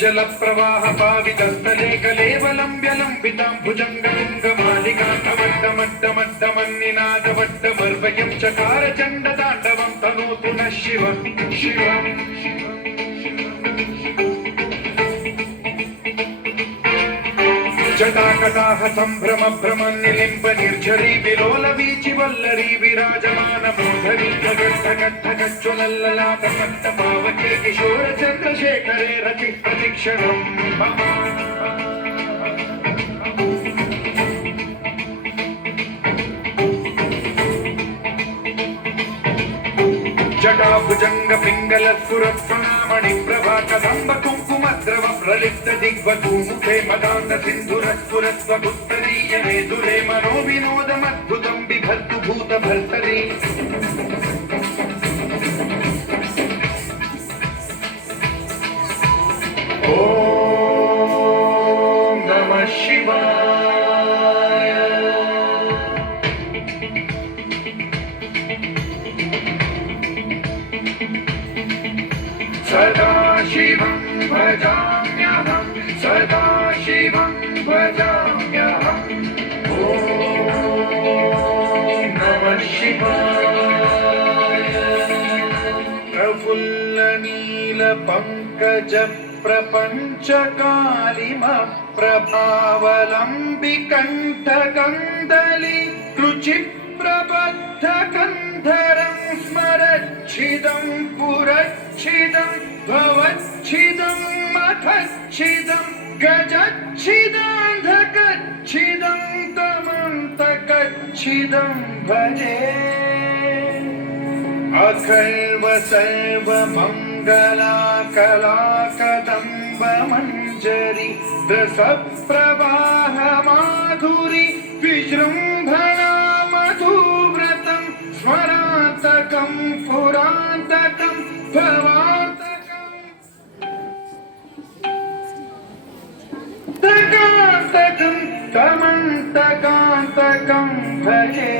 जल प्रवाह पावितस्थले कलेवलम्ब्यलम्बिताम्बुजङ्गलिङ्गमालिकान्तमड्डमड्डमड्डमन्निनादवड्डमर्वयं चकार चण्डताण्डवं तनोतु नः शिवम् शिवम् जटाकटाह सम्भ्रम भ्रमन्निलिम्ब निर्झरी विलोल वीचि वल्लरी विराजमान मोधरी गगद्धगद्धगज्ज्वलल्ललाट सप्त पावके किशोर चन्द्रशेखरे रति प्रतिक्षणम् मम जटाभुजंग पिंगल सुरत्वनामणि प्रभा कदंब कुंकुमद्रव प्रलिप्त दिग्वधूमुखे मदान्त सिन्धुरस्फुरस्व उत्तरीय मेदुरे मनो विनोदमद्भुतं बिभर्तु भूत भर्तरी ओम नमः शिवाय। सदा शिवं भजाम्यहं सदा शिवं भजाम्यहम् ॐ नमः शिवाय। प्रफुल्लनीलपङ्कज प्रपञ्चकालिमप्रभावलम्बिकण्ठकन्दली रुचिप्रबद्धकन्धरं स्मरच्छिदं पुरच्छिदं भवच्छिदं मथच्छिदं गजच्छिदान्धकच्छिदं तमन्तकच्छिदं भजे अखर्व सर्वमङ्गलाकलाकदम्ब मञ्जरी रसप्रवाह माधुरी विजृम्भणा मधुव्रतं स्मरान्तकं पुरान्तकं भवान्तकं तकान्तकं तमन्तकान्तकं भजे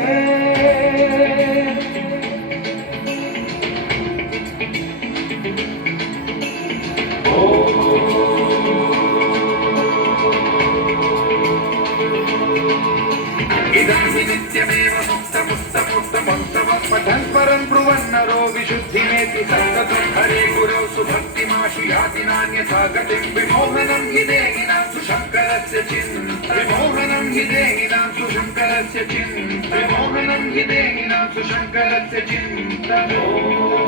नित्यमेव मुक्तमुत्तमुत्तमोत्तमं पठन् परं ब्रुवन्नरो विशुद्धिमेति सन्ततं हरे गुरौ सुभक्तिमाशु याति नान्यथा गतिं विमोहनं हि देहिनां सुशङ्करस्य विमोहनं हि देहिनां सुशङ्करस्य विमोहनं हि देहिनां सुशङ्करस्य चिन्तनम्